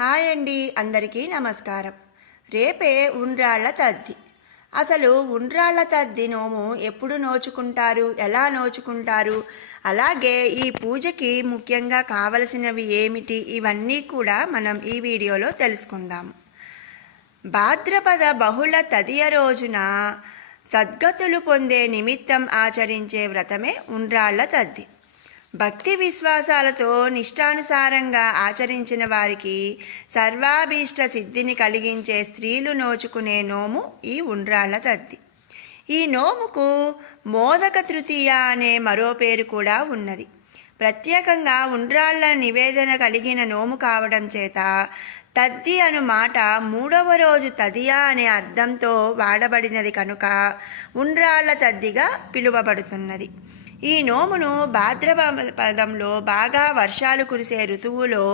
Hi అండి, అందరికీ నమస్కారం. రేపే ఉండ్రాళ్ళ తద్ది. అసలు ఉండ్రాళ్ళ తద్ది నోము ఎప్పుడు నోచుకుంటారు, ఎలా నోచుకుంటారు, అలాగే ఈ పూజకి ముఖ్యంగా కావలసినవి ఏమిటి, ఇవన్నీ కూడా మనం ఈ వీడియోలో తెలుసుకుందాము. భాద్రపద బహుళ తదియ రోజున సద్గతులు పొందే నిమిత్తం ఆచరించే వ్రతమే ఉండ్రాళ్ళ తద్ది. భక్తి విశ్వాసాలతో నిష్టానుసారంగా ఆచరించిన వారికి సర్వాభీష్ట సిద్ధిని కలిగించే స్త్రీలు నోచుకునే నోము ఈ ఉండ్రాళ్ళ తద్ది. ఈ నోముకు మోదక తృతీయ అనే మరో పేరు కూడా ఉన్నది. ప్రత్యేకంగా ఉండ్రాళ్ళ నివేదన కలిగిన నోము కావడం చేత తద్ది అను మాట మూడవ రోజు తదియా అనే అర్థంతో వాడబడినది కనుక ఉండ్రాళ్ళ తద్దిగా పిలువబడుతున్నది. ఈ నోమును భాద్రపదంలో బాగా వర్షాలు కురిసే ఋతువులో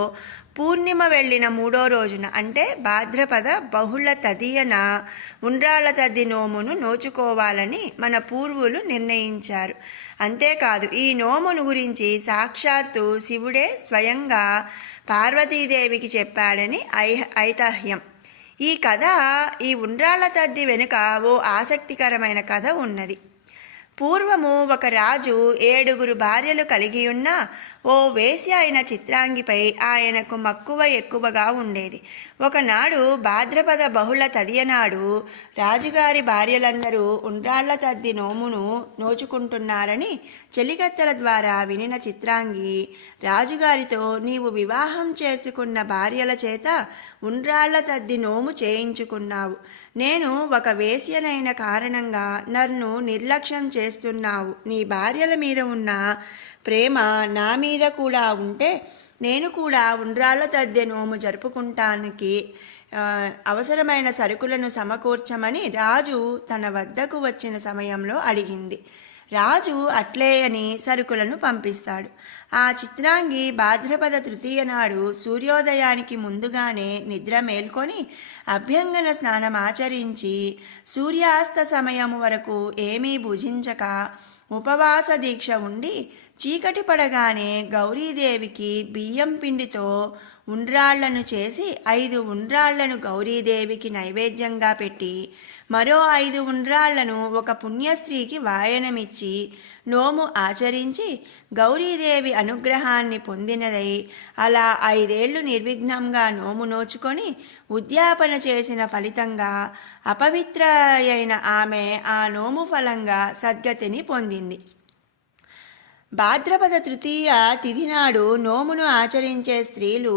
పూర్ణిమ వెళ్ళిన మూడో రోజున అంటే భాద్రపద బహుళ తదియన ఉండ్రాళ్ళ తద్ది నోమును నోచుకోవాలని మన పూర్వులు నిర్ణయించారు. అంతేకాదు, ఈ నోమును గురించి సాక్షాత్తు శివుడే స్వయంగా పార్వతీదేవికి చెప్పాడని ఐతిహ్యం. ఈ కథ, ఈ ఉండ్రాళ్ళ తద్ది వెనుక ఓ ఆసక్తికరమైన కథ ఉన్నది. పూర్వము ఒక రాజు 7 భార్యలు కలిగి ఉన్న ఓ వేశ్య అయిన చిత్రాంగిపై ఆయనకు మక్కువ ఎక్కువగా ఉండేది. ఒకనాడు భాద్రపద బహుళ తదియనాడు రాజుగారి భార్యలందరూ ఉండ్రాళ్ళ తద్ది నోమును నోచుకుంటున్నారని చెలికత్తెల ద్వారా వినిన చిత్రాంగి రాజుగారితో, నీవు వివాహం చేసుకున్న భార్యల చేత ఉండ్రాళ్ళ తద్ది నోము చేయించుకున్నావు. నేను ఒక వేశ్యనైన కారణంగా నన్ను నిర్లక్ష్యం చేస్తున్నావు. నీ భార్యల మీద ఉన్న ప్రేమ నా మీద కూడా ఉంటే నేను కూడా ఉండ్రాళ్ళ తద్దె నోము జరుపుకుంటానికి అవసరమైన సరుకులను సమకూర్చమని రాజు తన వద్దకు వచ్చిన సమయంలో అడిగింది. రాజు అట్లే అని సరుకులను పంపిస్తాడు. ఆ చిత్రాంగి భాద్రపద తృతీయ నాడు సూర్యోదయానికి ముందుగానే నిద్ర మేల్కొని అభ్యంగన స్నానం ఆచరించి సూర్యాస్త సమయము వరకు ఏమీ భుజించక ఉపవాస దీక్ష ఉండి చీకటి పడగానే గౌరీదేవికి బియ్యం పిండితో ఉండ్రాళ్లను చేసి 5 ఉండ్రాళ్లను గౌరీదేవికి నైవేద్యంగా పెట్టి మరో 5 ఉండ్రాళ్లను ఒక పుణ్యస్త్రీకి వాయనమిచ్చి నోము ఆచరించి గౌరీదేవి అనుగ్రహాన్ని పొందినదై అలా 5 ఏళ్లు నిర్విఘ్నంగా నోము నోచుకొని ఉద్యాపన చేసిన ఫలితంగా అపవిత్ర అయిన ఆమె ఆ నోము ఫలంగా సద్గతిని పొందింది. భాద్రపద తృతీయ తిథి నాడు నోమును ఆచరించే స్త్రీలు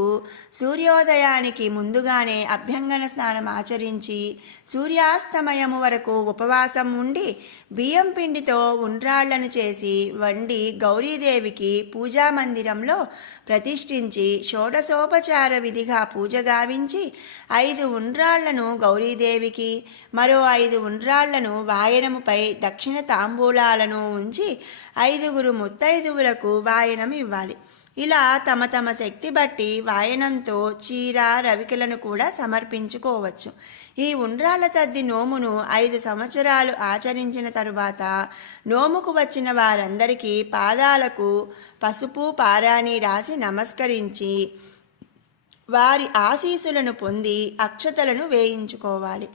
సూర్యోదయానికి ముందుగానే అభ్యంగన స్నానం ఆచరించి సూర్యాస్తమయము వరకు ఉపవాసం ఉండి బియ్యం పిండితో ఉండ్రాళ్లను చేసి వండి గౌరీదేవికి పూజా మందిరంలో ప్రతిష్ఠించి షోడశోపచార విధిగా పూజ గావించి 5 ఉండ్రాళ్లను గౌరీదేవికి మరో 5 ఉండ్రాళ్లను వాయనముపై దక్షిణ తాంబూలాలను ఉంచి 5 ముత్తైదువులకు వాయనం ఇవ్వాలి. ఇలా తమ తమ శక్తి బట్టి వాయనంతో చీర రవికలను కూడా సమర్పించుకోవచ్చు. ఈ ఉండ్రాళ్ళ తద్ది నోమును 5 సంవత్సరాలు ఆచరించిన తరువాత నోముకు వచ్చిన వారందరికీ పాదాలకు పసుపు పారాణి రాసి నమస్కరించి వారి ఆశీస్సులను పొంది అక్షతలను వేయించుకోవాలి.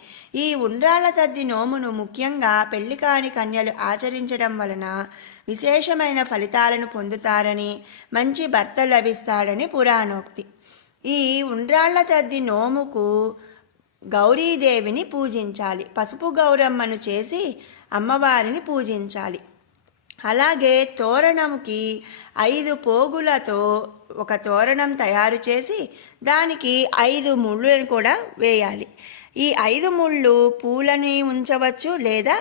ఈ ఉండ్రాళ్ళ తద్ది నోమును ముఖ్యంగా పెళ్లి కాని కన్యలు ఆచరించడం వలన విశేషమైన ఫలితాలను పొందుతారని, మంచి భర్త లభిస్తాడని పురాణోక్తి. ఈ ఉండ్రాళ్ళ తద్ది నోముకు గౌరీదేవిని పూజించాలి. పసుపు గౌరమ్మను చేసి అమ్మవారిని పూజించాలి. అలాగే తోరణంకి 5 పోగులతో ఒక తోరణం తయారు చేసి దానికి 5 ముళ్ళను కూడా వేయాలి. ఈ 5 ముళ్ళు పూలని ఉంచవచ్చు, లేదా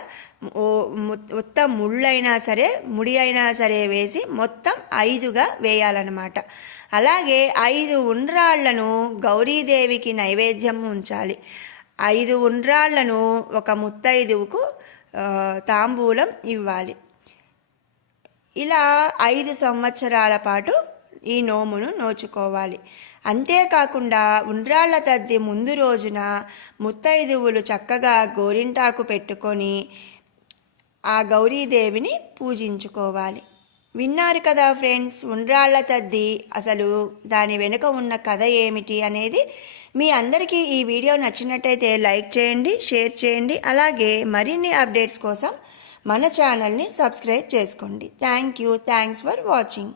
మొత్తం ముళ్ళైనా సరే ముడి అయినా సరే వేసి మొత్తం 5గా వేయాలన్నమాట. అలాగే 5 ఉండ్రాళ్లను గౌరీదేవికి నైవేద్యం ఉంచాలి. 5 ఉండ్రాళ్లను ఒక ముత్తైదువుకు తాంబూలం ఇవ్వాలి. ఇలా 5 సంవత్సరాల పాటు ఈ నోమును నోచుకోవాలి. అంతేకాకుండా ఉండ్రాళ్ళ తద్ది ముందు రోజున ముత్తైదువులు చక్కగా గోరింటాకు పెట్టుకొని ఆ గౌరీదేవిని పూజించుకోవాలి. విన్నారు కదా ఫ్రెండ్స్, ఉండ్రాళ్ళ తద్ది అసలు దాని వెనుక ఉన్న కథ ఏమిటి అనేది. మీ అందరికీ ఈ వీడియో నచ్చినట్టయితే లైక్ చేయండి, షేర్ చేయండి. అలాగే మరిన్ని అప్డేట్స్ కోసం మన ఛానల్ని సబ్స్క్రైబ్ చేసుకోండి. Thanks for watching.